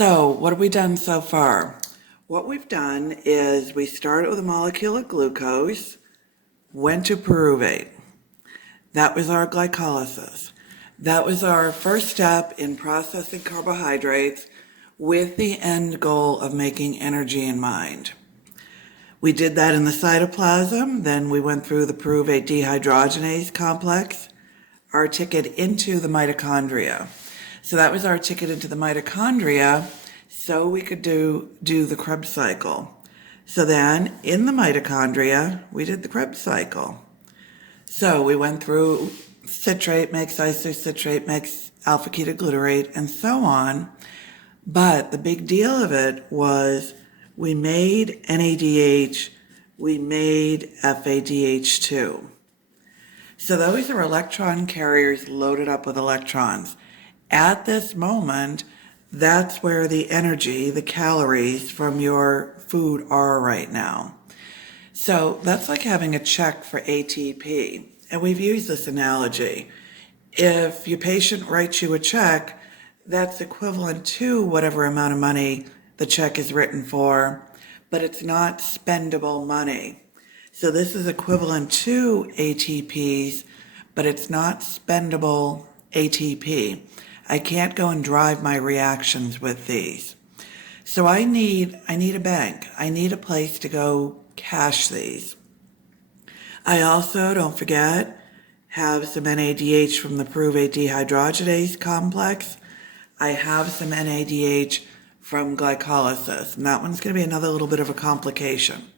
So, what have we done so far? What we've done is we started with a molecule of glucose, went to pyruvate. That was our glycolysis. That was our first step in processing carbohydrates with the end goal of making energy in mind. We did that in the cytoplasm, then we went through the pyruvate dehydrogenase complex, our ticket into the mitochondria. So that was our ticket into the mitochondria so we could do the Krebs cycle. So then in the mitochondria, we did the Krebs cycle. So we went through citrate makes isocitrate makes alpha ketoglutarate and so on. But the big deal of it was we made NADH, we made FADH2. So those are electron carriers loaded up with electrons. At this moment, that's where the energy, the calories from your food are right now. So that's like having a check for ATP. And we've used this analogy. If your patient writes you a check, that's equivalent to whatever amount of money the check is written for, but it's not spendable money. So this is equivalent to ATPs, but it's not spendable ATP. I can't go and drive my reactions with these. So I need a bank. I need a place to go cache these. I also, don't forget, have some NADH from the pyruvate dehydrogenase complex. I have some NADH from glycolysis, and that one's going to be another little bit of a complication.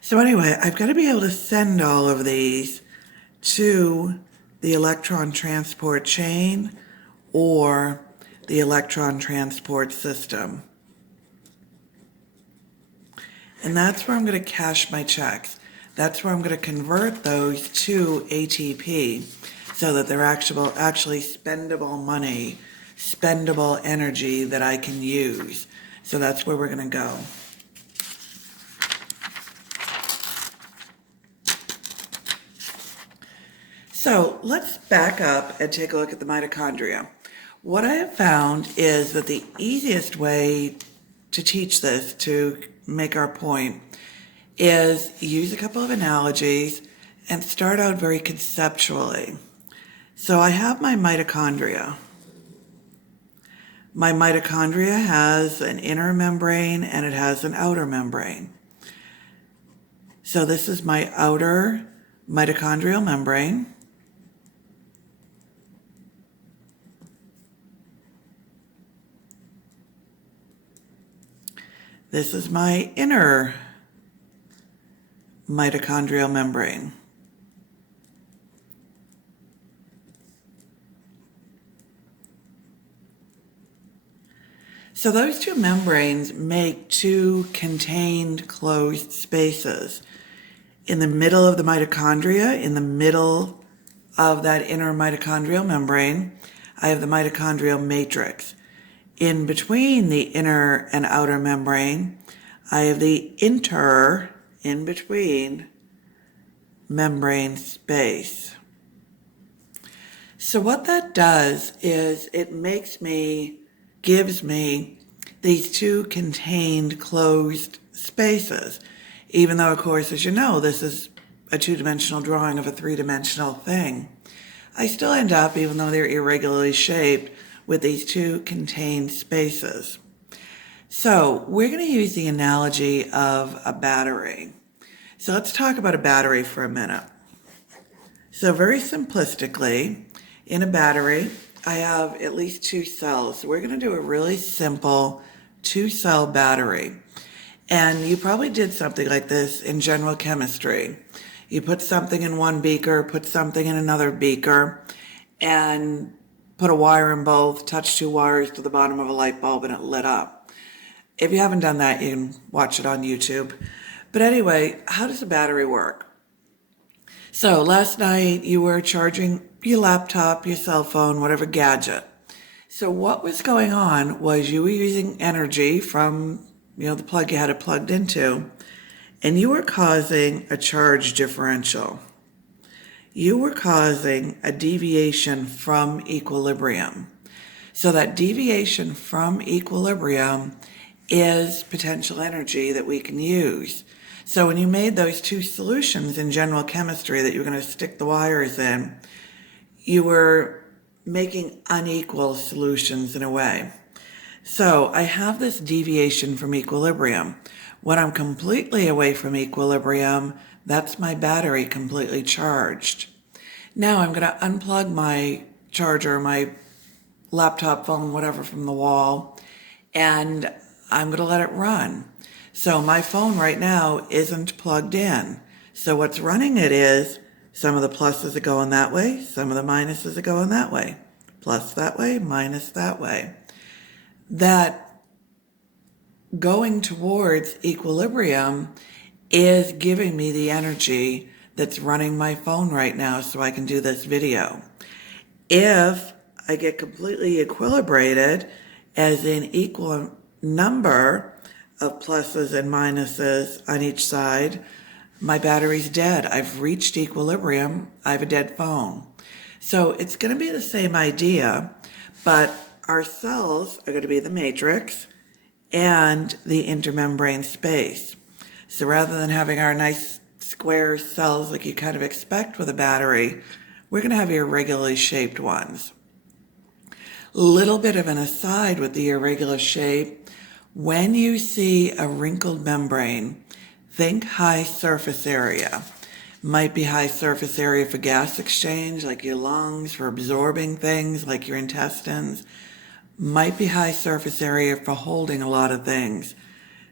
So anyway, I've got to be able to send all of these to the electron transport chain or the electron transport system. And that's where I'm going to cache my checks. That's where I'm going to convert those to ATP so that they're actually spendable money, spendable energy that I can use. So that's where we're going to go. So let's back up and take a look at the mitochondria. What I have found is that the easiest way to teach this, to make our point, is use a couple of analogies and start out very conceptually. So I have my mitochondria. My mitochondria has an inner membrane and it has an outer membrane. So this is my outer mitochondrial membrane. This is my inner mitochondrial membrane. So those two membranes make two contained closed spaces. In the middle of the mitochondria, in the middle of that inner mitochondrial membrane, I have the mitochondrial matrix. In between the inner and outer membrane, I have the in between membrane space. So what that does is it gives me these two contained closed spaces. Even though, of course, as you know, this is a two-dimensional drawing of a three-dimensional thing. I still end up, even though they're irregularly shaped, with these two contained spaces. So we're going to use the analogy of a battery. So let's talk about a battery for a minute. So very simplistically, in a battery, I have at least two cells. So we're going to do a really simple two-cell battery. And you probably did something like this in general chemistry. You put something in one beaker, put something in another beaker, and put a wire in both, touch two wires to the bottom of a light bulb, and it lit up. If you haven't done that, you can watch it on YouTube. But anyway, how does a battery work? So last night you were charging your laptop, your cell phone, whatever gadget. So what was going on was you were using energy from, the plug you had it plugged into, and you were causing a charge differential. You were causing a deviation from equilibrium. So that deviation from equilibrium is potential energy that we can use. So when you made those two solutions in general chemistry that you were going to stick the wires in, you were making unequal solutions in a way. So I have this deviation from equilibrium. When I'm completely away from equilibrium, that's my battery completely charged. Now I'm going to unplug my charger, my laptop, phone, whatever from the wall, and I'm going to let it run. So my phone right now isn't plugged in. So what's running it is some of the pluses are going that way, some of the minuses are going that way. Plus that way, minus that way. That going towards equilibrium is giving me the energy that's running my phone right now so I can do this video. If I get completely equilibrated, as in equal number of pluses and minuses on each side, my battery's dead. I've reached equilibrium. I have a dead phone. So it's going to be the same idea, but our cells are going to be the matrix and the intermembrane space. So rather than having our nice square cells like you kind of expect with a battery, we're going to have irregularly shaped ones. Little bit of an aside with the irregular shape. When you see a wrinkled membrane, think high surface area. Might be high surface area for gas exchange, like your lungs, for absorbing things, like your intestines. Might be high surface area for holding a lot of things.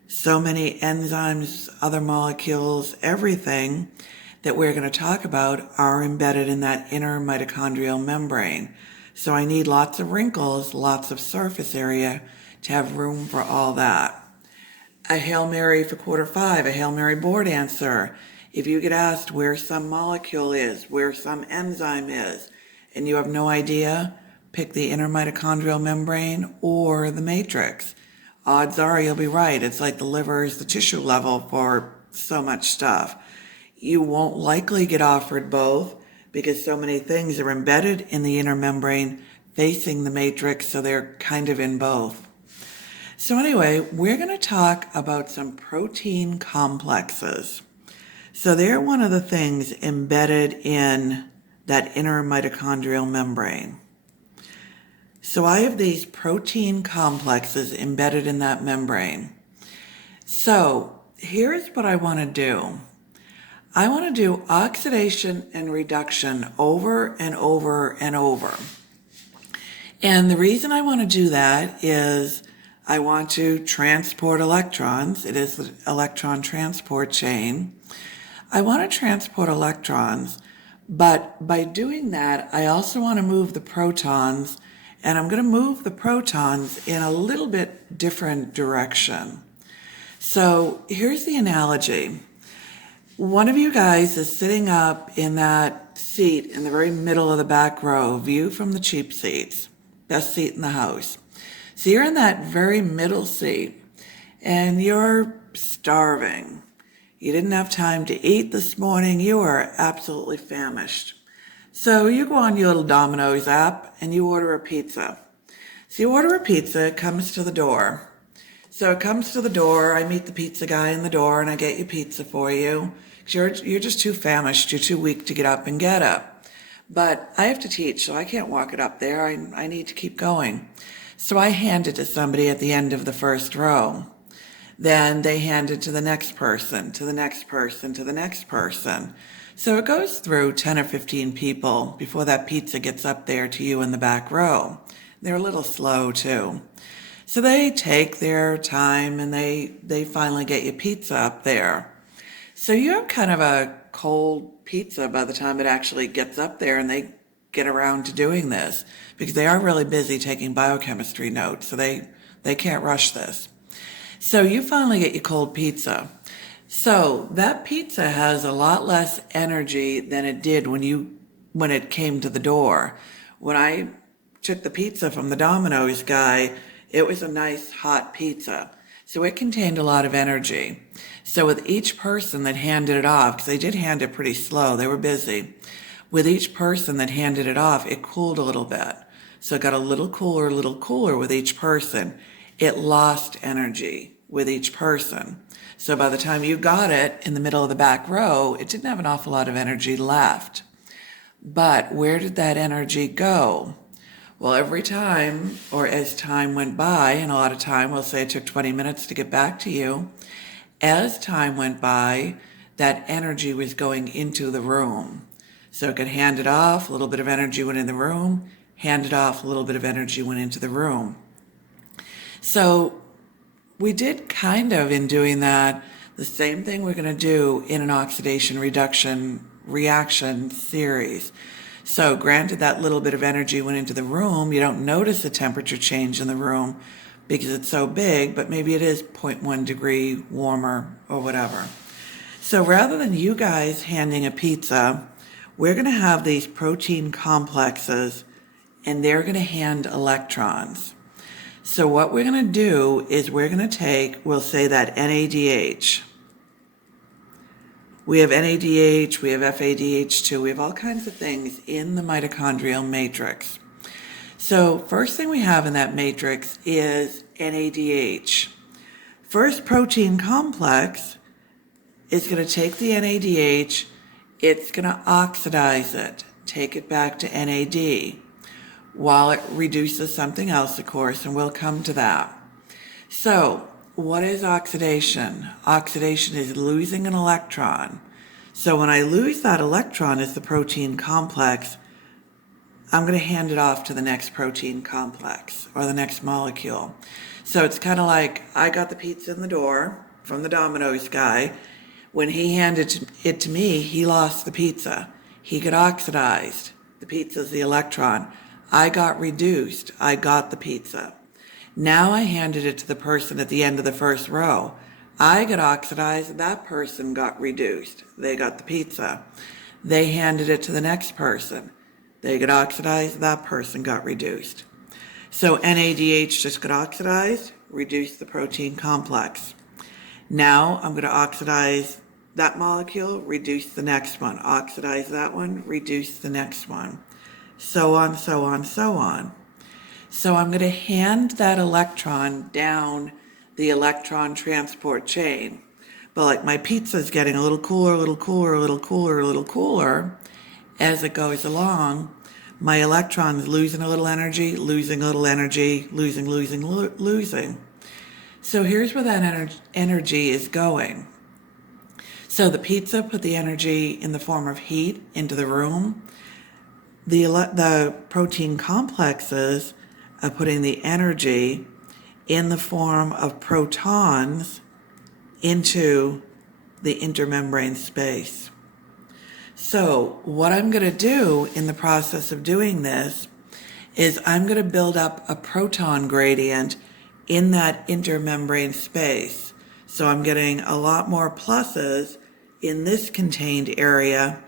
So many enzymes, other molecules, everything that we're going to talk about are embedded in that inner mitochondrial membrane. So I need lots of wrinkles, lots of surface area to have room for all that. A Hail Mary for quarter five, a Hail Mary board answer. If you get asked where some molecule is, where some enzyme is, and you have no idea, pick the inner mitochondrial membrane or the matrix. Odds are you'll be right. It's like the liver is the tissue level for so much stuff. You won't likely get offered both because so many things are embedded in the inner membrane facing the matrix, so they're kind of in both. So anyway, we're going to talk about some protein complexes. So they're one of the things embedded in that inner mitochondrial membrane. So I have these protein complexes embedded in that membrane. So here's what I want to do. I want to do oxidation and reduction over and over and over. And the reason I want to do that is I want to transport electrons. It is the electron transport chain. I want to transport electrons, but by doing that, I also want to move the protons, and I'm going to move the protons in a little bit different direction. So here's the analogy. One of you guys is sitting up in that seat in the very middle of the back row, view from the cheap seats, best seat in the house. So you're in that very middle seat and you're starving. You didn't have time to eat this morning. You are absolutely famished. So you go on your little Domino's app and you order a pizza. So you order a pizza, it comes to the door. So it comes to the door, I meet the pizza guy in the door and I get your pizza for you. You're just too famished, you're too weak to get up and get up. But I have to teach, so I can't walk it up there, I need to keep going. So I hand it to somebody at the end of the first row. Then they hand it to the next person, to the next person, to the next person. So it goes through 10 or 15 people before that pizza gets up there to you in the back row. They're a little slow too. So they take their time and they finally get your pizza up there. So you have kind of a cold pizza by the time it actually gets up there and they get around to doing this because they are really busy taking biochemistry notes, so they can't rush this. So you finally get your cold pizza. So that pizza has a lot less energy than it did when it came to the door. When I took the pizza from the Domino's guy, it was a nice hot pizza. So it contained a lot of energy. So with each person that handed it off, because they did hand it pretty slow, they were busy. With each person that handed it off, it cooled a little bit. So it got a little cooler with each person. It lost energy with each person. So by the time you got it in the middle of the back row, it didn't have an awful lot of energy left. But where did that energy go? Well, every time, or as time went by, and a lot of time, we'll say it took 20 minutes to get back to you, as time went by, that energy was going into the room. So it could hand it off, a little bit of energy went in the room, hand it off, a little bit of energy went into the room. So we did kind of, in doing that, the same thing we're going to do in an oxidation reduction reaction series. So granted, that little bit of energy went into the room. You don't notice the temperature change in the room because it's so big, but maybe it is 0.1 degree warmer or whatever. So rather than you guys handing a pizza, we're going to have these protein complexes, and they're going to hand electrons. So what we're going to do is we're going to take, we'll say that NADH. We have NADH, we have FADH2, we have all kinds of things in the mitochondrial matrix. So first thing we have in that matrix is NADH. First protein complex is going to take the NADH, it's going to oxidize it, take it back to NAD, while it reduces something else, of course, and we'll come to that. So what is oxidation? Oxidation is losing an electron. So when I lose that electron as the protein complex, I'm going to hand it off to the next protein complex or the next molecule. So it's kind of like I got the pizza in the door from the Domino's guy. When he handed it to me, he lost the pizza. He got oxidized. The pizza's the electron. I got reduced. I got the pizza. Now I handed it to the person at the end of the first row. I got oxidized, that person got reduced. They got the pizza. They handed it to the next person. They got oxidized, that person got reduced. So NADH just got oxidized, reduced the protein complex. Now I'm going to oxidize that molecule, reduce the next one. Oxidize that one, reduce the next one. So on, so on, so on. So I'm going to hand that electron down the electron transport chain. But like my pizza is getting a little cooler, a little cooler, a little cooler, a little cooler as it goes along, my electron's losing a little energy, losing a little energy, losing. So here's where that energy is going. So the pizza put the energy in the form of heat into the room. The protein complexes are putting the energy in the form of protons into the intermembrane space. So what I'm going to do in the process of doing this is I'm going to build up a proton gradient in that intermembrane space. So I'm getting a lot more pluses in this contained area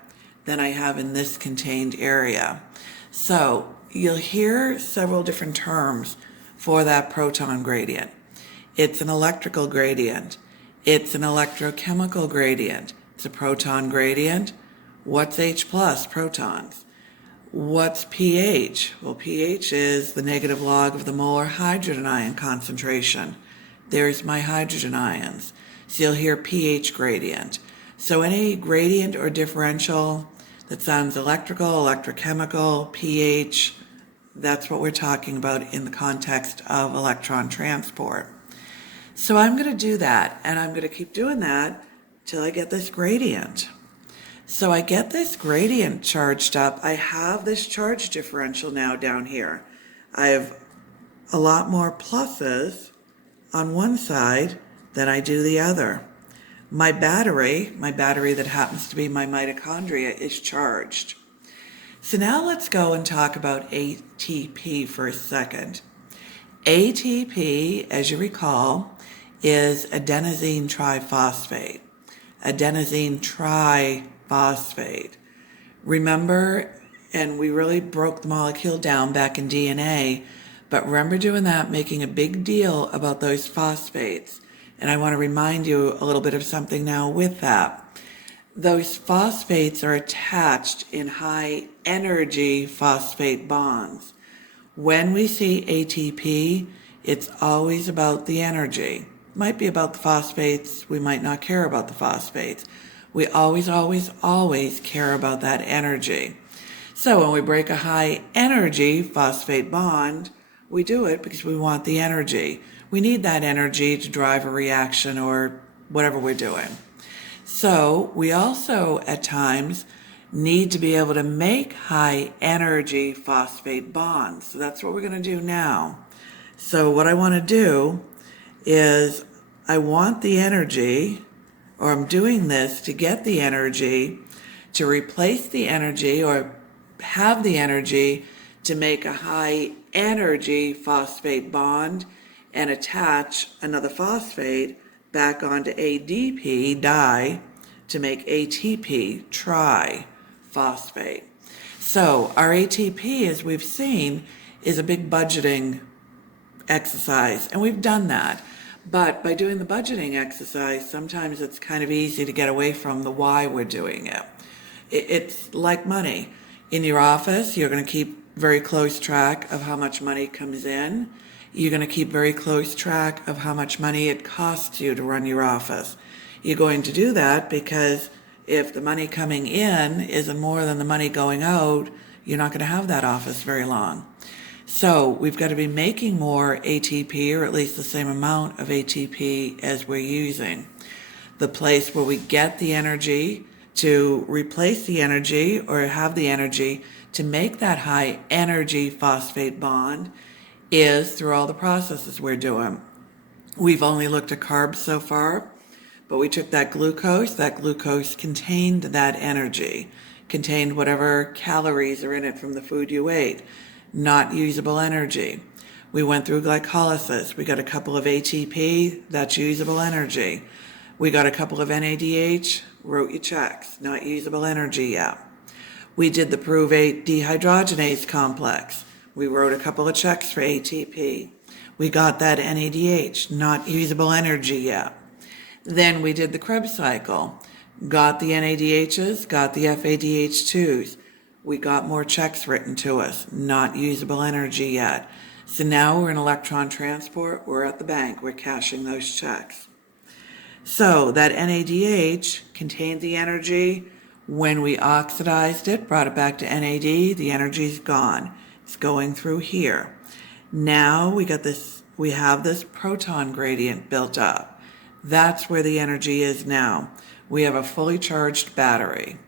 than I have in this contained area. So you'll hear several different terms for that proton gradient. It's an electrical gradient. It's an electrochemical gradient. It's a proton gradient. What's H plus? Protons. What's pH? Well, pH is the negative log of the molar hydrogen ion concentration. There's my hydrogen ions. So you'll hear pH gradient. So any gradient or differential that sounds electrical, electrochemical, pH, that's what we're talking about in the context of electron transport. So I'm going to do that, and I'm going to keep doing that till I get this gradient. So I get this gradient charged up. I have this charge differential now down here. I have a lot more pluses on one side than I do the other. My battery that happens to be my mitochondria, is charged. So now let's go and talk about ATP for a second. ATP, as you recall, is adenosine triphosphate. Adenosine triphosphate. Remember, and we really broke the molecule down back in DNA, but remember doing that, making a big deal about those phosphates. And I want to remind you a little bit of something now with that. Those phosphates are attached in high energy phosphate bonds. When we see ATP, it's always about the energy. Might be about the phosphates. We might not care about the phosphates. We always, always, always care about that energy. So when we break a high energy phosphate bond, we do it because we want the energy. We need that energy to drive a reaction or whatever we're doing. So we also at times need to be able to make high energy phosphate bonds. So that's what we're going to do now. So what I want to do is I want the energy, or I'm doing this to get the energy to replace the energy or have the energy to make a high energy phosphate bond and attach another phosphate back onto ADP di to make ATP triphosphate. So our ATP, as we've seen, is a big budgeting exercise, and we've done that. But by doing the budgeting exercise, sometimes it's kind of easy to get away from the why we're doing it. It's like money. In your office, you're going to keep very close track of how much money comes in. You're going to keep very close track of how much money it costs you to run your office. You're going to do that because if the money coming in isn't more than the money going out, you're not going to have that office very long. So we've got to be making more ATP, or at least the same amount of ATP as we're using. The place where we get the energy to replace the energy or have the energy to make that high energy phosphate bond is through all the processes we're doing. We've only looked at carbs so far, but we took that glucose contained that energy, contained whatever calories are in it from the food you ate, not usable energy. We went through glycolysis. We got a couple of ATP, that's usable energy. We got a couple of NADH, wrote your checks, not usable energy yet. We did the pyruvate dehydrogenase complex. We wrote a couple of checks for ATP. We got that NADH, not usable energy yet. Then we did the Krebs cycle, got the NADHs, got the FADH2s. We got more checks written to us, not usable energy yet. So now we're in electron transport, we're at the bank, we're cashing those checks. So that NADH contained the energy. When we oxidized it, brought it back to NAD, the energy's gone. It's going through here. Now we have this proton gradient built up. That's where the energy is now. We have a fully charged battery.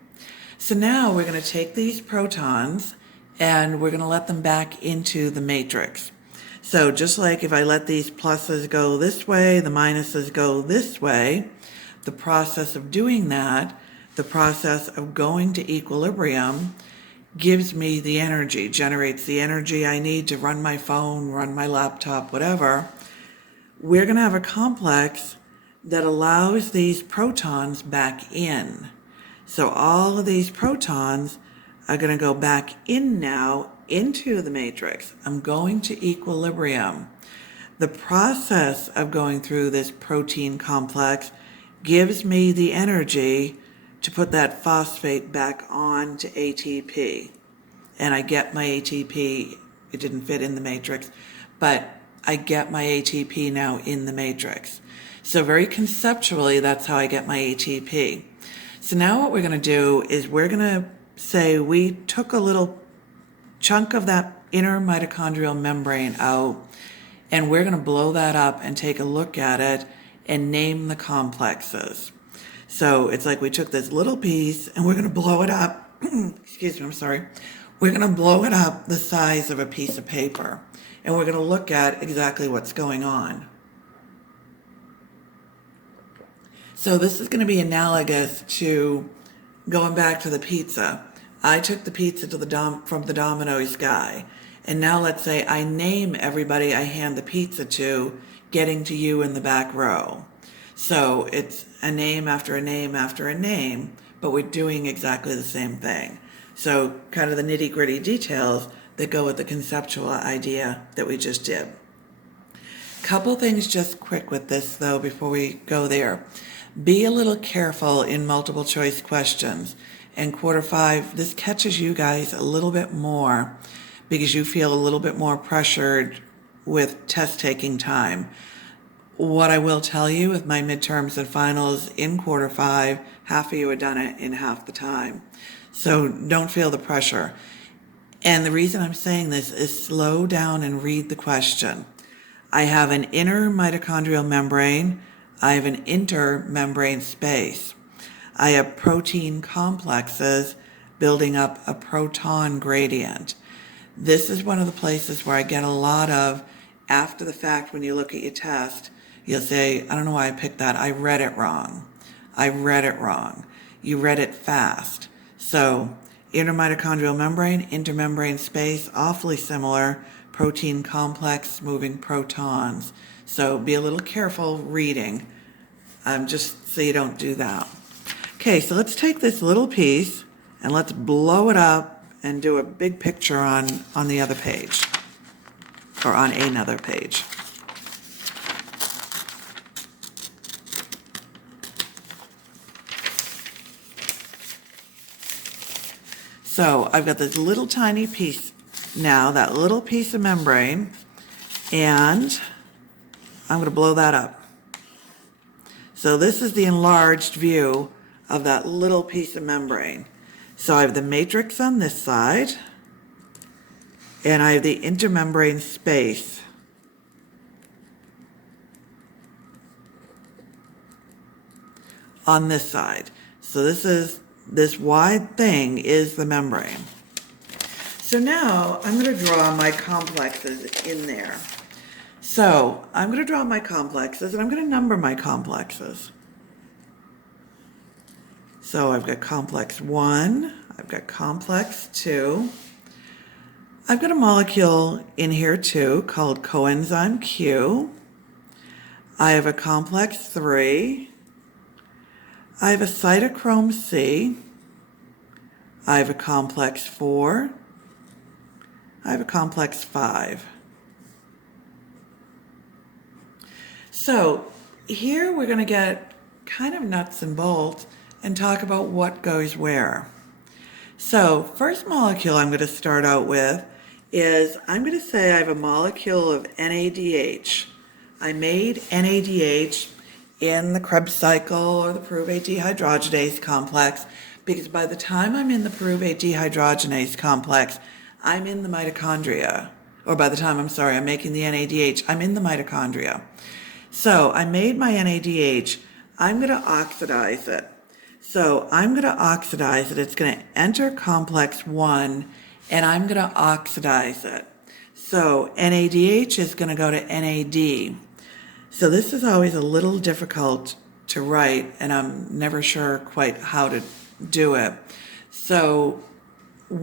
So now we're going to take these protons and we're going to let them back into the matrix. So just like if I let these pluses go this way, the minuses go this way, the process of doing that, the process of going to equilibrium gives me the energy, generates the energy I need to run my phone, run my laptop, whatever. We're going to have a complex that allows these protons back in. So all of these protons are going to go back in now into the matrix. I'm going to equilibrium. The process of going through this protein complex gives me the energy to put that phosphate back on to ATP. And I get my ATP. It didn't fit in the matrix, but I get my ATP now in the matrix. So very conceptually, that's how I get my ATP. So now what we're going to do is we're going to say we took a little chunk of that inner mitochondrial membrane out, and we're going to blow that up and take a look at it and name the complexes. So it's like we took this little piece and we're going to blow it up. Excuse me, I'm sorry. We're going to blow it up the size of a piece of paper, and we're going to look at exactly what's going on. So this is going to be analogous to going back to the pizza. I took the pizza to from the Domino's guy, and now let's say I name everybody I hand the pizza to, getting to you in the back row. So it's a name after a name after a name, but we're doing exactly the same thing. So kind of the nitty-gritty details that go with the conceptual idea that we just did. Couple things just quick with this though before we go there. Be a little careful in multiple choice questions. And quarter 5, this catches you guys a little bit more because you feel a little bit more pressured with test taking time. What I will tell you with my midterms and finals in quarter 5, half of you have done it in half the time. So don't feel the pressure. And the reason I'm saying this is slow down and read the question. I have an inner mitochondrial membrane. I have an intermembrane space. I have protein complexes building up a proton gradient. This is one of the places where I get a lot of, after the fact, when you look at your test, you'll say, I don't know why I picked that. I read it wrong. I read it wrong. You read it fast. So intermitochondrial membrane, intermembrane space, awfully similar. Protein complex, moving protons. So be a little careful reading, just so you don't do that. Okay, so let's take this little piece and let's blow it up and do a big picture on the other page, or on another page. So I've got this little tiny piece now, that little piece of membrane, and I'm going to blow that up. So this is the enlarged view of that little piece of membrane. So I have the matrix on this side, and I have the intermembrane space. On this side. So this wide thing is the membrane. So now I'm going to draw my complexes in there. So I'm going to draw my complexes, and I'm going to number my complexes. So I've got complex 1, I've got complex 2. I've got a molecule in here too called coenzyme Q. I have a complex 3. I have a cytochrome C. I have a complex 4. I have a complex 5. So here we're going to get kind of nuts and bolts and talk about what goes where. So first molecule I'm going to start out with is, I'm going to say I have a molecule of NADH. I made NADH in the Krebs cycle or the pyruvate dehydrogenase complex, because by the time I'm in the pyruvate dehydrogenase complex, I'm in the mitochondria. Or by the time, I'm making the NADH, I'm in the mitochondria. So I made my NADH. I'm going to oxidize it. So I'm going to oxidize it. It's going to enter complex 1, and I'm going to oxidize it. So NADH is going to go to NAD. So this is always a little difficult to write, and I'm never sure quite how to do it. So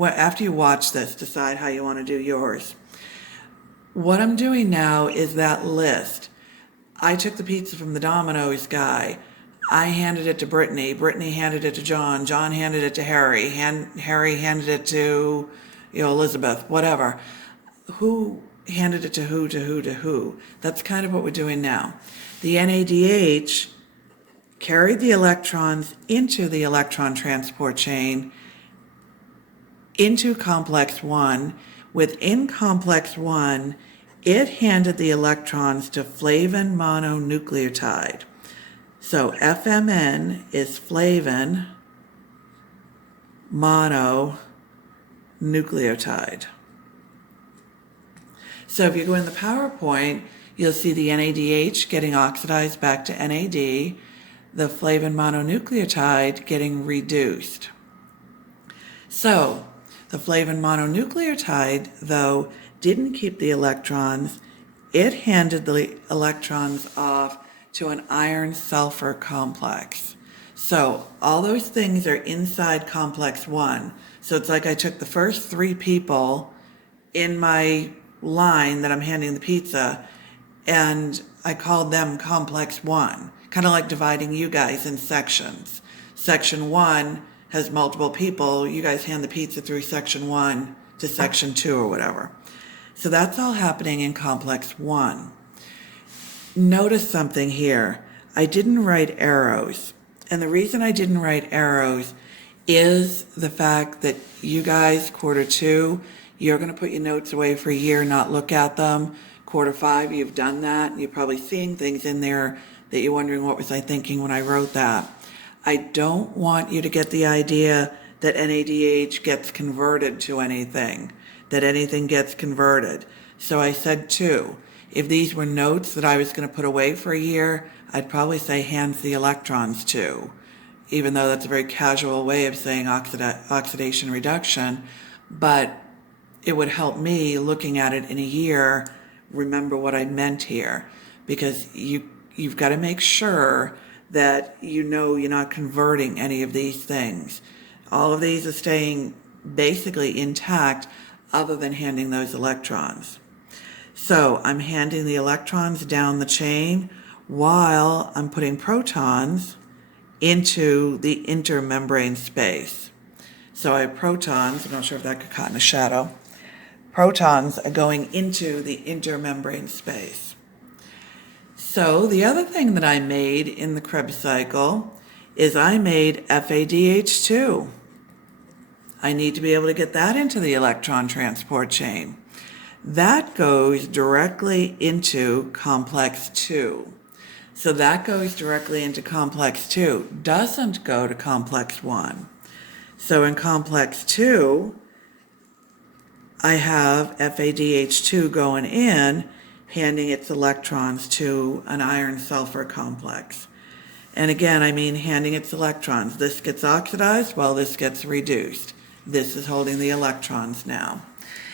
after you watch this, decide how you want to do yours. What I'm doing now is that list. I took the pizza from the Domino's guy. I handed it to Brittany. Brittany handed it to John. John handed it to Harry. Harry handed it to, Elizabeth, whatever. Who handed it to who, to who, to who? That's kind of what we're doing now. The NADH carried the electrons into the electron transport chain into complex 1. Within complex 1, it handed the electrons to flavin mononucleotide. So FMN is flavin mononucleotide. So if you go in the PowerPoint, you'll see the NADH getting oxidized back to NAD, the flavin mononucleotide getting reduced. So the flavin mononucleotide, though, didn't keep the electrons. It handed the electrons off to an iron-sulfur complex. So all those things are inside complex 1. So it's like I took the first 3 people in my line that I'm handing the pizza, and I called them complex 1, kind of like dividing you guys in sections. Section 1 has multiple people. You guys hand the pizza through section 1 to section 2 or whatever. So that's all happening in complex 1. Notice something here. I didn't write arrows. And the reason I didn't write arrows is the fact that you guys, quarter 2, You're going to put your notes away for a year, not look at them. Quarter 5, you've done that. You're probably seeing things in there that you're wondering, what was I thinking when I wrote that? I don't want you to get the idea that NADH gets converted to anything, that anything gets converted. So I said 2. If these were notes that I was going to put away for a year, I'd probably say hands the electrons to, even though that's a very casual way of saying oxidation reduction. But it would help me, looking at it in a year, remember what I meant here, because you've got to make sure that you know you're not converting any of these things. All of these are staying basically intact other than handing those electrons. So I'm handing the electrons down the chain while I'm putting protons into the intermembrane space. So I have protons, I'm not sure if that got caught in the shadow. Protons are going into the intermembrane space. So the other thing that I made in the Krebs cycle is I made FADH2. I need to be able to get that into the electron transport chain. That goes directly into complex 2. So that goes directly into complex 2, doesn't go to complex 1. So in complex 2, I have FADH2 going in, handing its electrons to an iron-sulfur complex. And again, I mean handing its electrons. This gets oxidized while this gets reduced. This is holding the electrons now.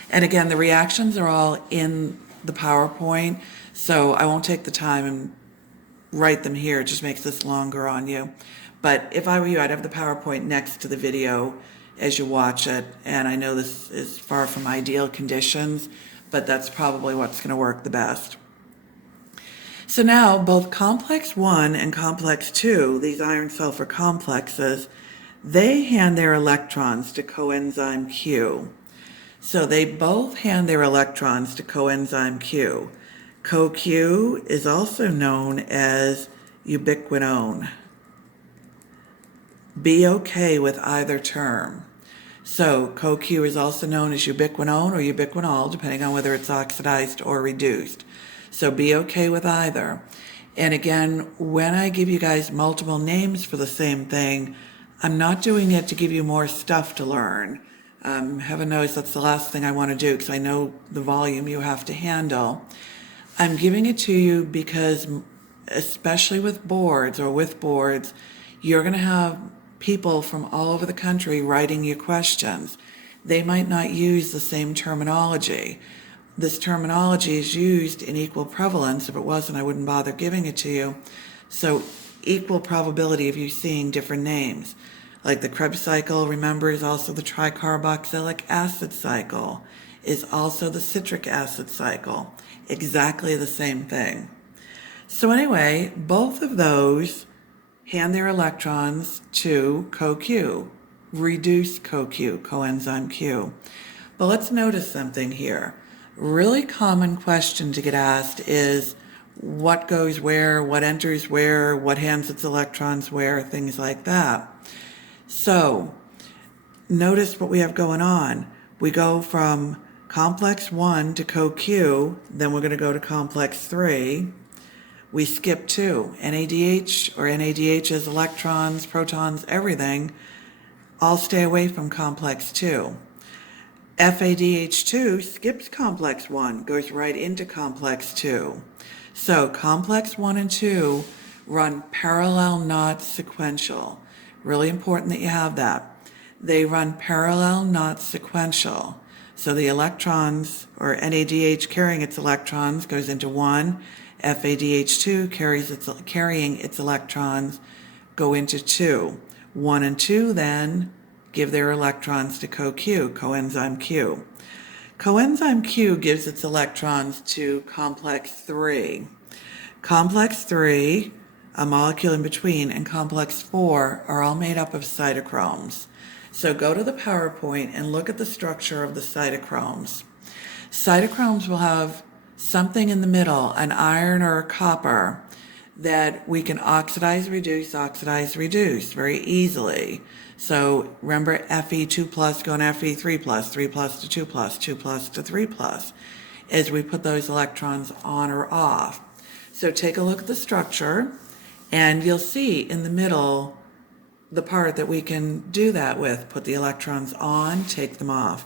And again, the reactions are all in the PowerPoint, so I won't take the time and write them here. It just makes this longer on you. But if I were you, I'd have the PowerPoint next to the video as you watch it. And I know this is far from ideal conditions, but that's probably what's going to work the best. So now both complex 1 and complex 2, these iron-sulfur complexes, they hand their electrons to coenzyme Q. So they both hand their electrons to coenzyme Q. CoQ is also known as ubiquinone. Be okay with either term. So CoQ is also known as ubiquinone or ubiquinol, depending on whether it's oxidized or reduced. So be okay with either. And again, when I give you guys multiple names for the same thing, I'm not doing it to give you more stuff to learn. Heaven knows that's the last thing I want to do, because I know the volume you have to handle. I'm giving it to you because, especially with boards, you're going to have people from all over the country writing you questions. They might not use the same terminology. This terminology is used in equal prevalence. If it wasn't, I wouldn't bother giving it to you. So equal probability of you seeing different names. Like the Krebs cycle, remember, is also the tricarboxylic acid cycle, is also the citric acid cycle. Exactly the same thing. So anyway, both of those hand their electrons to CoQ, reduced CoQ, coenzyme Q. But let's notice something here. Really common question to get asked is what goes where, what enters where, what hands its electrons where, things like that. So notice what we have going on. We go from complex 1 to CoQ, then we're going to go to complex 3. We skip 2. NADH or NADH's electrons, protons, everything, all stay away from complex 2. FADH2 skips complex 1, goes right into complex 2. So complex 1 and 2 run parallel, not sequential. Really important that you have that. They run parallel, not sequential. So the electrons, or NADH carrying its electrons, goes into 1. FADH2 carrying its electrons go into 2. 1 and 2 then give their electrons to CoQ, coenzyme Q. Coenzyme Q gives its electrons to complex 3. Complex 3, a molecule in between, and complex 4 are all made up of cytochromes. So go to the PowerPoint and look at the structure of the cytochromes. Cytochromes will have something in the middle, an iron or a copper, that we can oxidize, reduce very easily. So remember Fe2 plus going to Fe3 plus, 3 plus to 2 plus, 2 plus to 3 plus, as we put those electrons on or off. So take a look at the structure, and you'll see in the middle the part that we can do that with. Put the electrons on, take them off.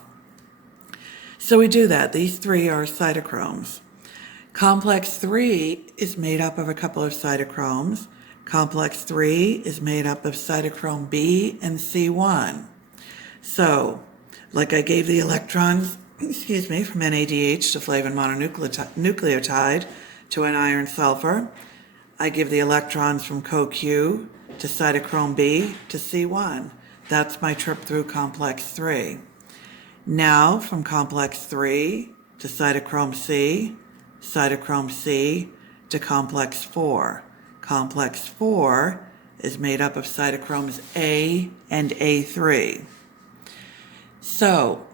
So we do that. These three are cytochromes. Complex 3 is made up of a couple of cytochromes. Complex 3 is made up of cytochrome B and C1. So, like I gave the electrons, from NADH to flavin mononucleotide to an iron sulfur, I give the electrons from CoQ to cytochrome B to C1. That's my trip through complex 3. Now, from complex 3 to cytochrome C to complex 4. Complex 4 is made up of cytochromes A and A3. So,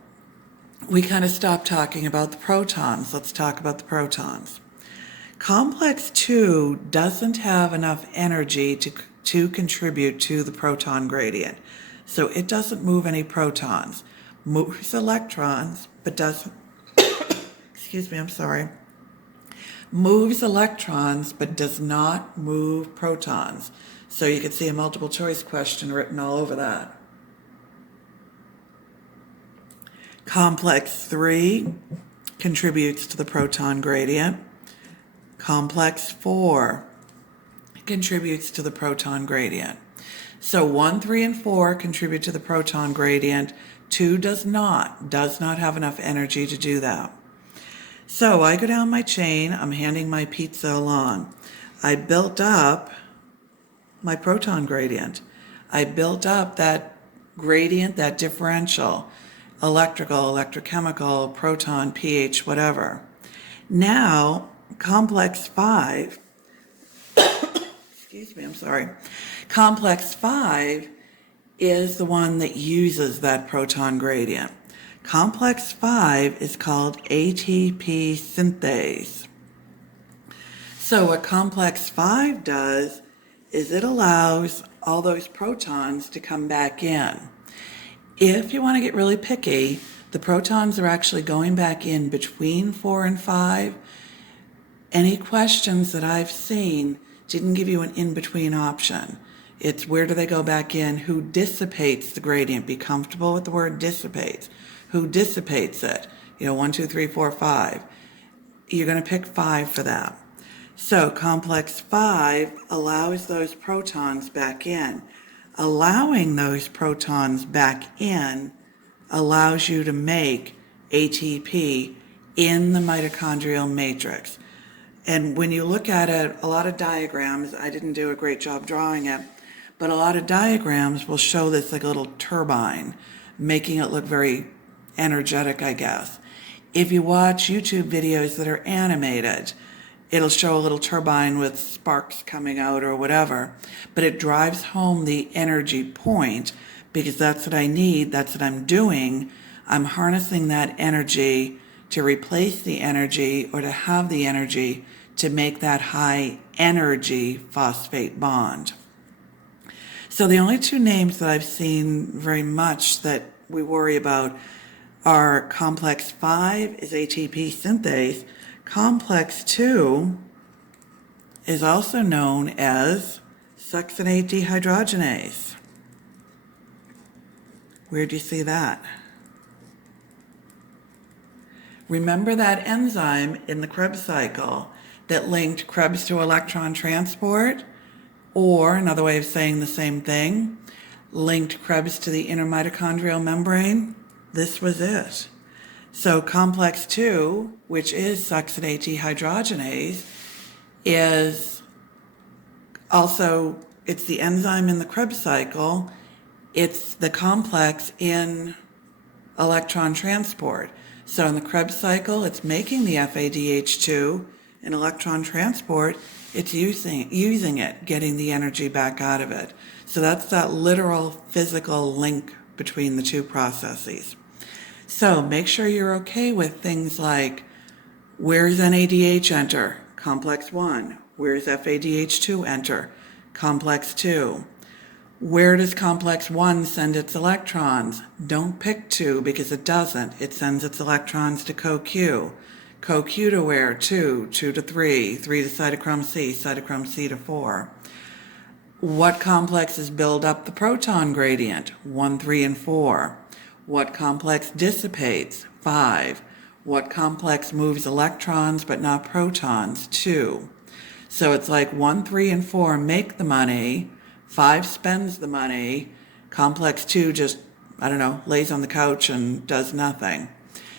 we kind of stopped talking about the protons. Let's talk about the protons. Complex 2 doesn't have enough energy to contribute to the proton gradient. So it doesn't move any protons. Moves electrons, but doesn't, moves electrons, but does not move protons. So you can see a multiple choice question written all over that. Complex 3 contributes to the proton gradient. Complex 4 contributes to the proton gradient. So 1, 3, and 4 contribute to the proton gradient. 2 does not have enough energy to do that. So I go down my chain, I'm handing my pizza along. I built up my proton gradient. I built up that gradient, that differential, electrical, electrochemical, proton, pH, whatever. Now, complex 5, complex 5 is the one that uses that proton gradient. Complex 5 is called ATP synthase. So what complex 5 does is it allows all those protons to come back in. If you want to get really picky, the protons are actually going back in between 4 and 5. Any questions that I've seen didn't give you an in-between option. It's where do they go back in, who dissipates the gradient. Be comfortable with the word dissipates. Who dissipates it? 1, 2, 3, 4, 5. You're going to pick 5 for that. So complex 5 allows those protons back in. Allowing those protons back in allows you to make ATP in the mitochondrial matrix. And when you look at it, a lot of diagrams, I didn't do a great job drawing it, but a lot of diagrams will show this like a little turbine, making it look very energetic, I guess. If you watch YouTube videos that are animated, it'll show a little turbine with sparks coming out or whatever, but it drives home the energy point because that's what I need, that's what I'm doing. I'm harnessing that energy to replace the energy or to have the energy to make that high energy phosphate bond. So the only two names that I've seen very much that we worry about are complex 5 is ATP synthase. Complex 2 is also known as succinate dehydrogenase. Where do you see that? Remember that enzyme in the Krebs cycle that linked Krebs to electron transport? Or, another way of saying the same thing, linked Krebs to the inner mitochondrial membrane? This was it. So complex 2, which is succinate dehydrogenase, is also, it's the enzyme in the Krebs cycle. It's the complex in electron transport. So in the Krebs cycle, it's making the FADH2. In electron transport, it's using it, getting the energy back out of it. So that's that literal physical link between the two processes. So make sure you're okay with things like, where does NADH enter? Complex 1. Where does FADH2 enter? Complex 2. Where does complex 1 send its electrons? Don't pick 2 because it doesn't. It sends its electrons to CoQ. CoQ to where? 2, 2 to 3, 3 to cytochrome C to 4. What complexes build up the proton gradient? 1, 3, and 4. What complex dissipates? 5. What complex moves electrons but not protons? 2. So it's like 1, 3, and 4 make the money, 5 spends the money, complex 2 just, lays on the couch and does nothing.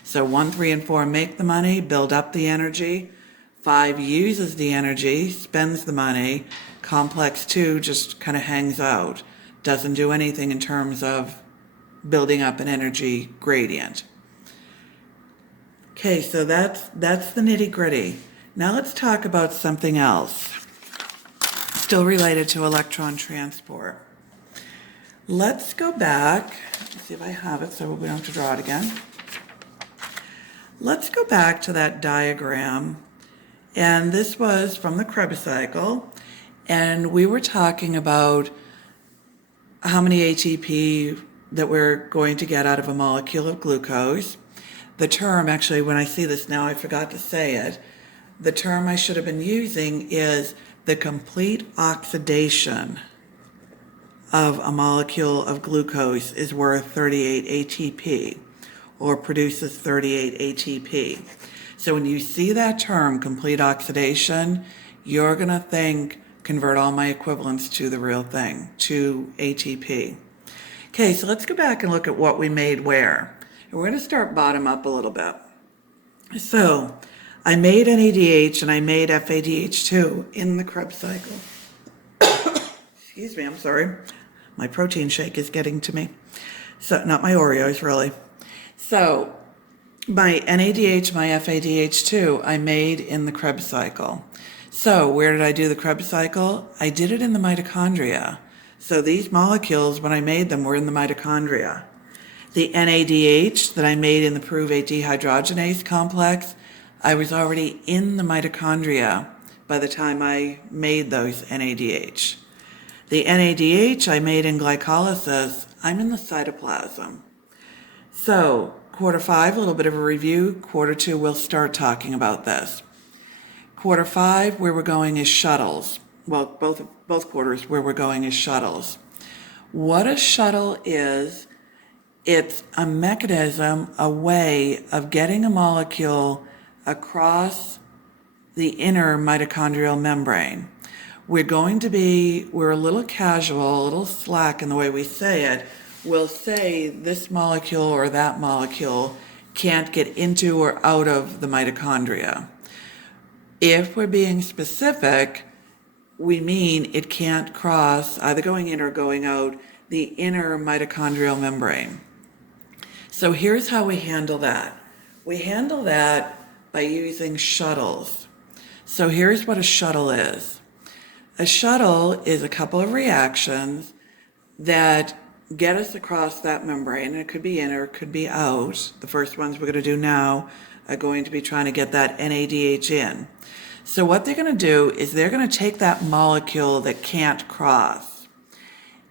So 1, 3, and 4 make the money, build up the energy, 5 uses the energy, spends the money, complex 2 just kind of hangs out, doesn't do anything in terms of building up an energy gradient. Okay, so that's the nitty-gritty. Now let's talk about something else, still related to electron transport. Let's go back, let's see if I have it so we don't have to draw it again. Let's go back to that diagram, and this was from the Krebs cycle, and we were talking about how many ATP that we're going to get out of a molecule of glucose. The term, actually, when I see this now, I forgot to say it. The term I should have been using is the complete oxidation of a molecule of glucose is worth 38 ATP, or produces 38 ATP. So when you see that term, complete oxidation, you're going to think, convert all my equivalents to the real thing, to ATP. Okay, so let's go back and look at what we made where. And we're going to start bottom up a little bit. So I made NADH and I made FADH2 in the Krebs cycle. Excuse me, I'm sorry. My protein shake is getting to me. So, not my Oreos, really. So, my NADH, my FADH2, I made in the Krebs cycle. So, where did I do the Krebs cycle? I did it in the mitochondria. So, these molecules, when I made them, were in the mitochondria. The NADH that I made in the pyruvate dehydrogenase complex, I was already in the mitochondria by the time I made those NADH. The NADH I made in glycolysis, I'm in the cytoplasm. So, quarter 5, a little bit of a review. Quarter 2, we'll start talking about this. Quarter 5, where we're going is shuttles. Well, both quarters, where we're going is shuttles. What a shuttle is, it's a mechanism, a way of getting a molecule across the inner mitochondrial membrane. We're a little casual, a little slack in the way we say it. We'll say this molecule or that molecule can't get into or out of the mitochondria. If we're being specific, we mean it can't cross, either going in or going out, the inner mitochondrial membrane. So here's how we handle that. We handle that by using shuttles. So here's what a shuttle is. A shuttle is a couple of reactions that get us across that membrane, and it could be in or it could be out. The first ones we're going to do now are going to be trying to get that NADH in. So what they're going to do is they're going to take that molecule that can't cross,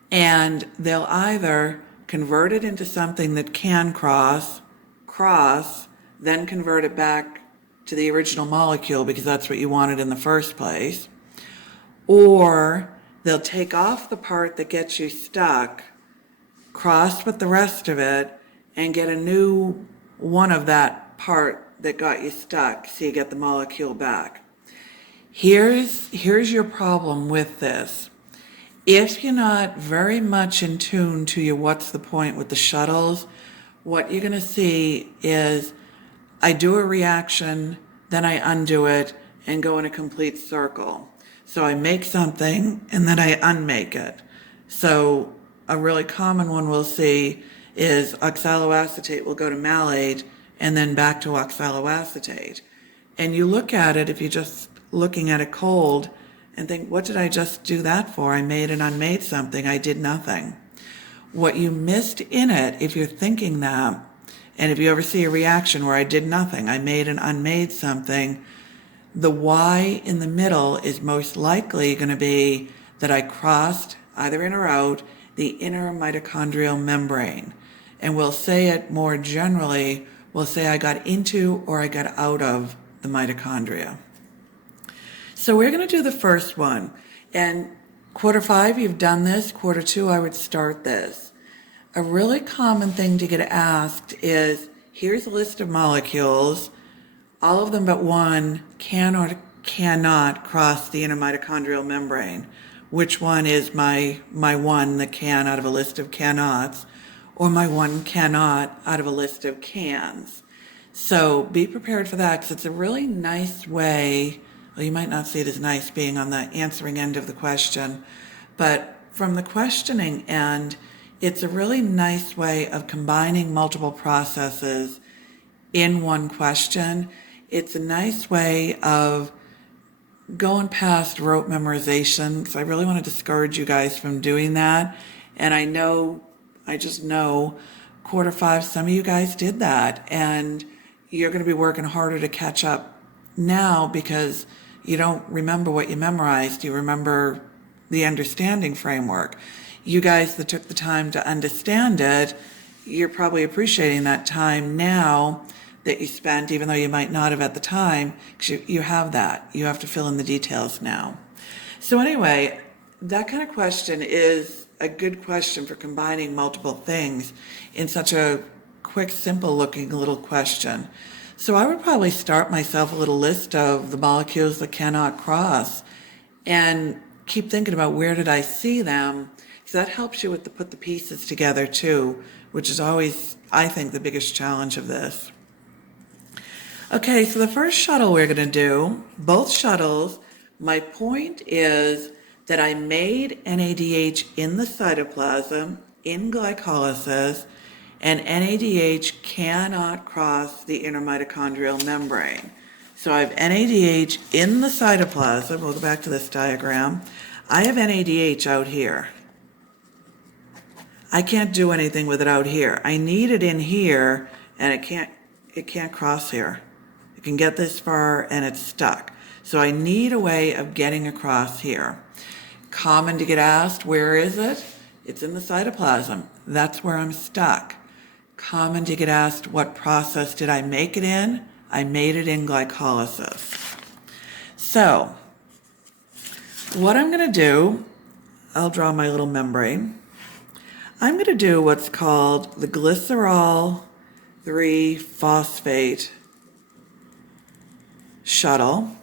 and they'll either convert it into something that can cross, then convert it back to the original molecule because that's what you wanted in the first place, or they'll take off the part that gets you stuck, cross with the rest of it, and get a new one of that part that got you stuck so you get the molecule back. Here's your problem with this. If you're not very much in tune to your what's the point with the shuttles, what you're going to see is I do a reaction, then I undo it and go in a complete circle. So I make something and then I unmake it. So a really common one we'll see is oxaloacetate will go to malate and then back to oxaloacetate. And you look at it, if you're just looking at it cold, and think, what did I just do that for? I made and unmade something. I did nothing. What you missed in it, if you're thinking that, and if you ever see a reaction where I did nothing, I made and unmade something, The Y in the middle is most likely going to be that I crossed, either in or out, the inner mitochondrial membrane. And we'll say it more generally, we'll say I got into or I got out of the mitochondria. So we're going to do the first one. And quarter 5, you've done this. Quarter 2, I would start this. A really common thing to get asked is, here's a list of molecules. All of them but one can or cannot cross the inner mitochondrial membrane. Which one is my one that can out of a list of cannots, or my one cannot out of a list of cans? So be prepared for that, because it's a really nice way. Well, you might not see it as nice being on the answering end of the question, but from the questioning end, it's a really nice way of combining multiple processes in one question. It's a nice way of going past rote memorization. So I really want to discourage you guys from doing that. And I just know quarter 5, some of you guys did that, and you're going to be working harder to catch up now because you don't remember what you memorized. You remember the understanding framework. You guys that took the time to understand it, you're probably appreciating that time now that you spent, even though you might not have at the time, because you have that. You have to fill in the details now. So anyway, that kind of question is a good question for combining multiple things in such a quick, simple looking little question. So I would probably start myself a little list of the molecules that cannot cross and keep thinking about where did I see them, because that helps you with the put the pieces together too, which is always, I think, the biggest challenge of this. Okay, so the first shuttle we're going to do, both shuttles, my point is that I made NADH in the cytoplasm, in glycolysis, and NADH cannot cross the inner mitochondrial membrane. So I have NADH in the cytoplasm. We'll go back to this diagram. I have NADH out here. I can't do anything with it out here. I need it in here, and it can't cross here. It can get this far and it's stuck. So I need a way of getting across here. Common to get asked, where is it? It's in the cytoplasm. That's where I'm stuck. Common to get asked, what process did I make it in? I made it in glycolysis. So what I'm going to do, I'll draw my little membrane. I'm going to do what's called the glycerol 3-phosphate shuttle,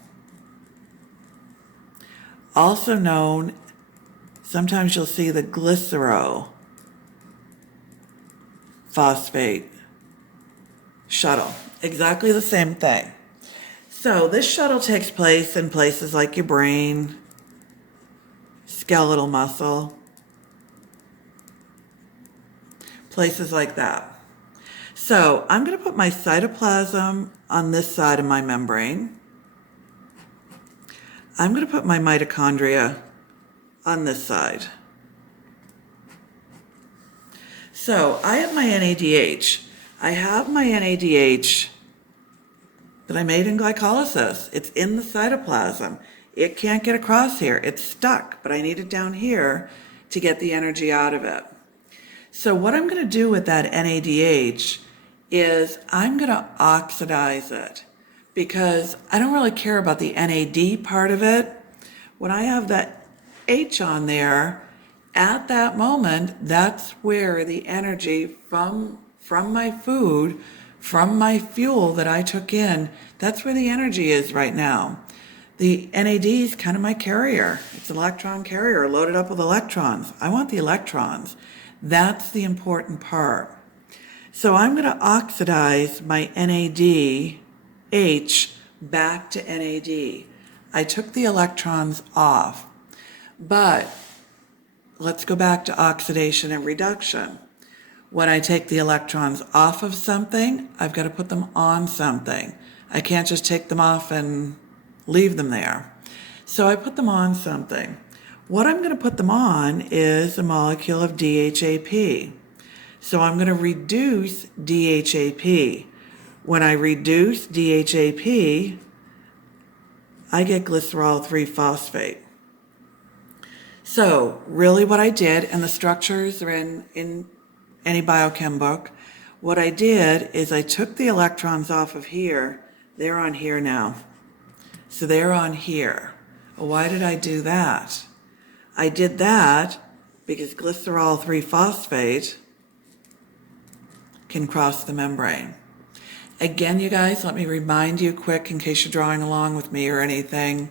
also known, sometimes you'll see the glycero phosphate shuttle. Exactly the same thing. So this shuttle takes place in places like your brain, skeletal muscle, places like that. So I'm going to put my cytoplasm on this side of my membrane. I'm going to put my mitochondria on this side. So I have my NADH. I have my NADH that I made in glycolysis. It's in the cytoplasm. It can't get across here. It's stuck, but I need it down here to get the energy out of it. So what I'm going to do with that NADH is I'm going to oxidize it, because I don't really care about the NAD part of it. When I have that H on there, at that moment, that's where the energy from my food, from my fuel that I took in, that's where the energy is right now. The NAD is kind of my carrier. It's an electron carrier loaded up with electrons. I want the electrons. That's the important part. So I'm going to oxidize my NADH back to NAD. I took the electrons off, but let's go back to oxidation and reduction. When I take the electrons off of something, I've got to put them on something. I can't just take them off and leave them there. So I put them on something. What I'm going to put them on is a molecule of DHAP. So I'm going to reduce DHAP. When I reduce DHAP, I get glycerol 3-phosphate. So really what I did, and the structures are in any biochem book, what I did is I took the electrons off of here. They're on here now. So they're on here. Why did I do that? I did that because glycerol 3-phosphate can cross the membrane. Again, you guys, let me remind you quick in case you're drawing along with me or anything.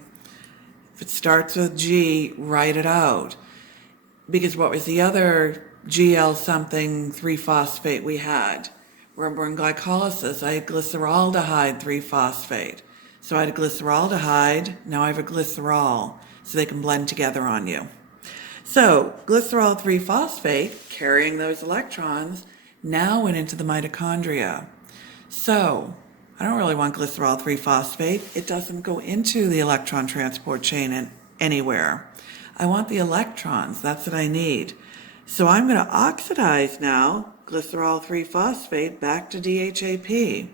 If it starts with G, write it out. Because what was the other GL something 3-phosphate we had? Remember in glycolysis, I had glyceraldehyde 3-phosphate. So I had a glyceraldehyde, now I have a glycerol, so they can blend together on you. So glycerol 3-phosphate, carrying those electrons, now went into the mitochondria. So I don't really want glycerol 3-phosphate. It doesn't go into the electron transport chain anywhere. I want the electrons. That's what I need. So I'm going to oxidize now glycerol 3-phosphate back to DHAP.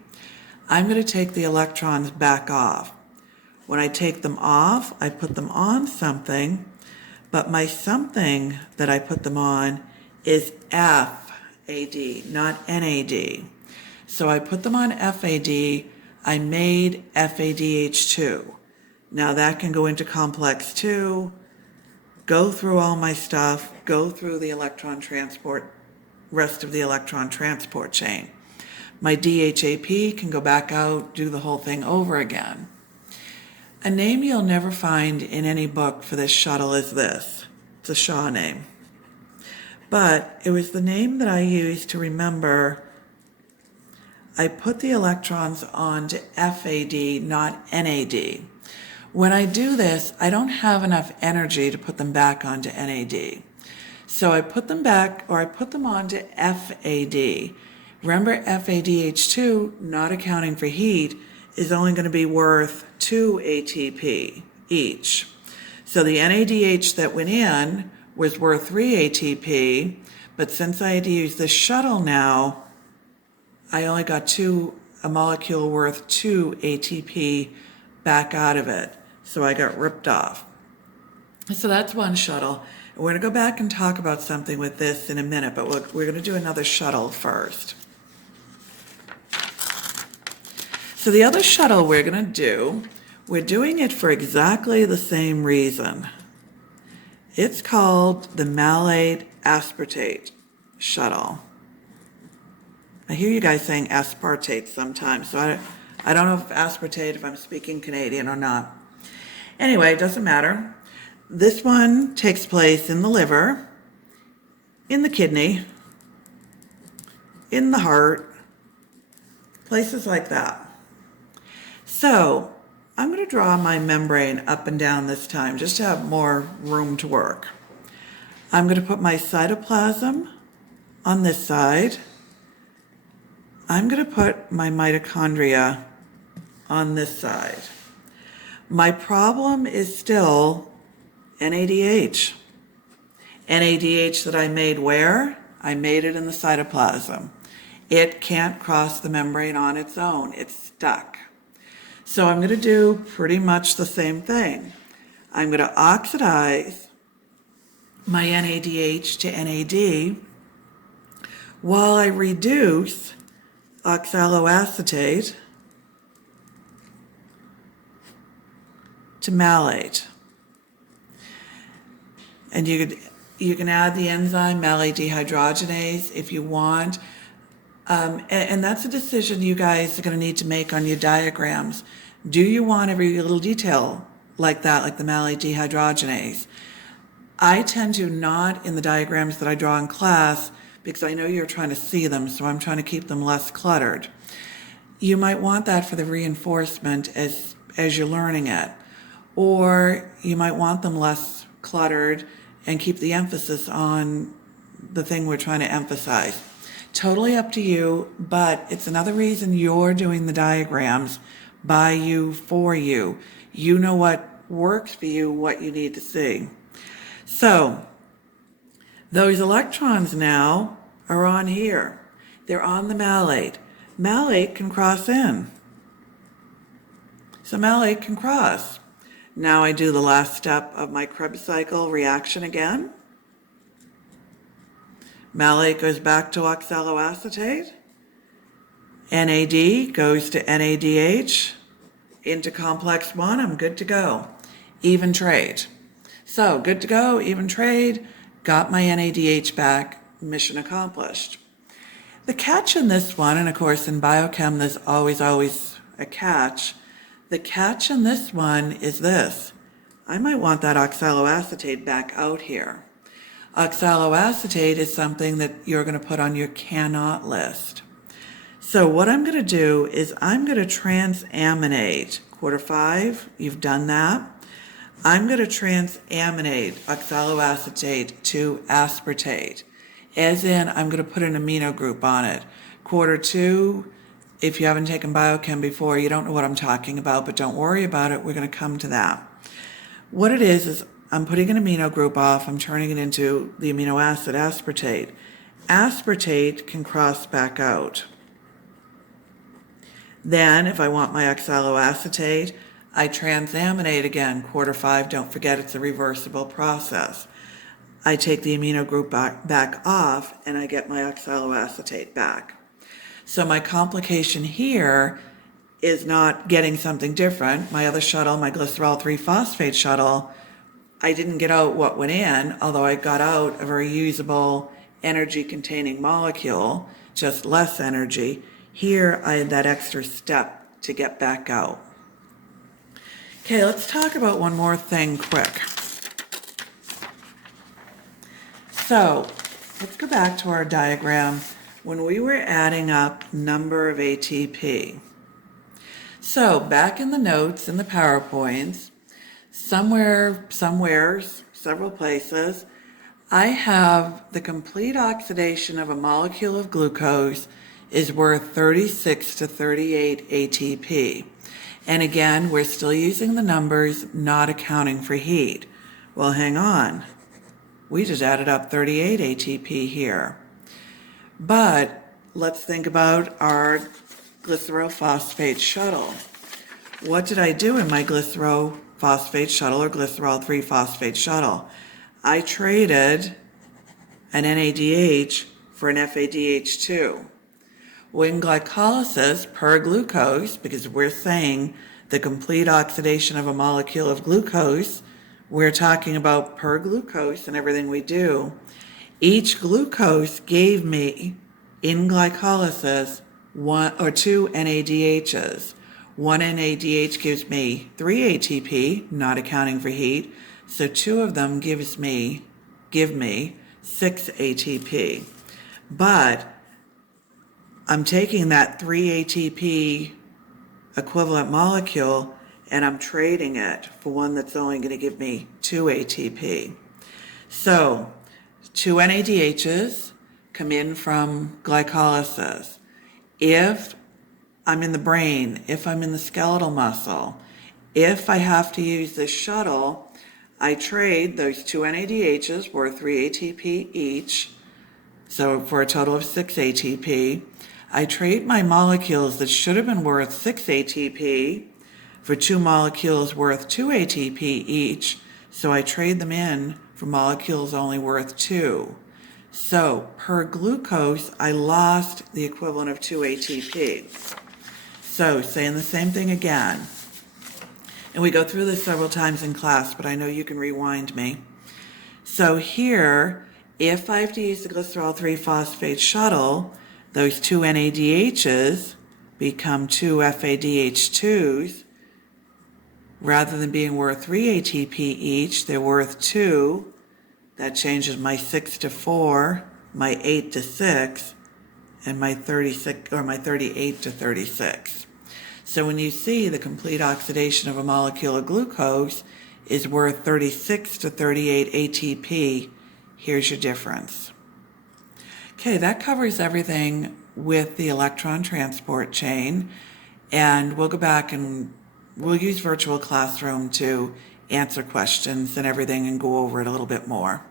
I'm going to take the electrons back off. When I take them off, I put them on something, but my something that I put them on is FAD, not NAD. So I put them on FAD, I made FADH2. Now that can go into complex 2, go through all my stuff, go through the rest of the electron transport chain. My DHAP can go back out, do the whole thing over again. A name you'll never find in any book for this shuttle is this. It's a Shaw name. But it was the name that I used to remember I put the electrons onto FAD, not NAD. When I do this, I don't have enough energy to put them back onto NAD. So I put them back, or I put them onto FAD. Remember, FADH2, not accounting for heat, is only going to be worth 2 ATP each. So the NADH that went in was worth 3 ATP, but since I had to use the shuttle now, I only got a molecule worth 2 ATP back out of it. So I got ripped off. So that's one shuttle. And we're going to go back and talk about something with this in a minute, but we're going to do another shuttle first. So the other shuttle we're going to do, we're doing it for exactly the same reason. It's called the malate aspartate shuttle. I hear you guys saying aspartate sometimes, so I don't know if aspartate, if I'm speaking Canadian or not. Anyway, it doesn't matter. This one takes place in the liver, in the kidney, in the heart, places like that. So I'm going to draw my membrane up and down this time just to have more room to work. I'm going to put my cytoplasm on this side. I'm going to put my mitochondria on this side. My problem is still NADH. NADH that I made where? I made it in the cytoplasm. It can't cross the membrane on its own. It's stuck. So I'm going to do pretty much the same thing. I'm going to oxidize my NADH to NAD while I reduce oxaloacetate to malate. And you can add the enzyme malate dehydrogenase if you want. And that's a decision you guys are going to need to make on your diagrams. Do you want every little detail like that, like the malate dehydrogenase? I tend to not in the diagrams that I draw in class because I know you're trying to see them, so I'm trying to keep them less cluttered. You might want that for the reinforcement as you're learning it. Or you might want them less cluttered and keep the emphasis on the thing we're trying to emphasize. Totally up to you, but it's another reason you're doing the diagrams by you, for you. You know what works for you, what you need to see. So those electrons now are on here. They're on the malate. Malate can cross in. So malate can cross. Now I do the last step of my Krebs cycle reaction again. Malate goes back to oxaloacetate. NAD goes to NADH into complex 1. I'm good to go. Even trade. So good to go, even trade, got my NADH back, mission accomplished. The catch in this one, and of course in biochem there's always a catch. The catch in this one is this. I might want that oxaloacetate back out here. Oxaloacetate is something that you're going to put on your cannot list. So what I'm going to do is I'm going to transaminate quarter 5. You've done that. I'm going to transaminate oxaloacetate to aspartate, as in I'm going to put an amino group on it. Quarter 2, if you haven't taken biochem before, you don't know what I'm talking about, but don't worry about it. We're going to come to that. What it is I'm putting an amino group off. I'm turning it into the amino acid aspartate. Aspartate can cross back out. Then, if I want my oxaloacetate, I transaminate again, quarter 5. Don't forget it's a reversible process. I take the amino group back off, and I get my oxaloacetate back. So my complication here is not getting something different. My other shuttle, my glycerol 3-phosphate shuttle, I didn't get out what went in, although I got out a very usable energy-containing molecule, just less energy. Here, I had that extra step to get back out. Okay, let's talk about one more thing quick. So, let's go back to our diagram when we were adding up number of ATP. So, back in the notes in the PowerPoints, several places, I have the complete oxidation of a molecule of glucose is worth 36 to 38 ATP. And again, we're still using the numbers, not accounting for heat. Well, hang on. We just added up 38 ATP here. But let's think about our glycerophosphate shuttle. What did I do in my glycerophosphate shuttle or glycerol 3-phosphate shuttle? I traded an NADH for an FADH2. When glycolysis per glucose, because we're saying the complete oxidation of a molecule of glucose, we're talking about per glucose and everything we do, each glucose gave me, in glycolysis, 1 or 2 NADHs. 1 NADH gives me 3 ATP, not accounting for heat, so 2 of them give me 6 ATP. But I'm taking that 3 ATP equivalent molecule and I'm trading it for one that's only going to give me 2 ATP. So 2 NADHs come in from glycolysis. If I'm in the brain, if I'm in the skeletal muscle, if I have to use this shuttle, I trade those 2 NADHs worth 3 ATP each, so for a total of 6 ATP. I trade my molecules that should have been worth 6 ATP for 2 molecules worth 2 ATP each, so I trade them in for molecules only worth 2. So per glucose, I lost the equivalent of 2 ATP. So saying the same thing again. And we go through this several times in class, but I know you can rewind me. So here, if I have to use the glycerol 3-phosphate shuttle, those 2 NADHs become 2 FADH2s. Rather than being worth 3 ATP each, they're worth 2. That changes my 6 to 4, my 8 to 6, and my 36 or my 38 to 36. So when you see the complete oxidation of a molecule of glucose is worth 36 to 38 ATP, here's your difference. Okay, that covers everything with the electron transport chain, and we'll go back and we'll use virtual classroom to answer questions and everything and go over it a little bit more.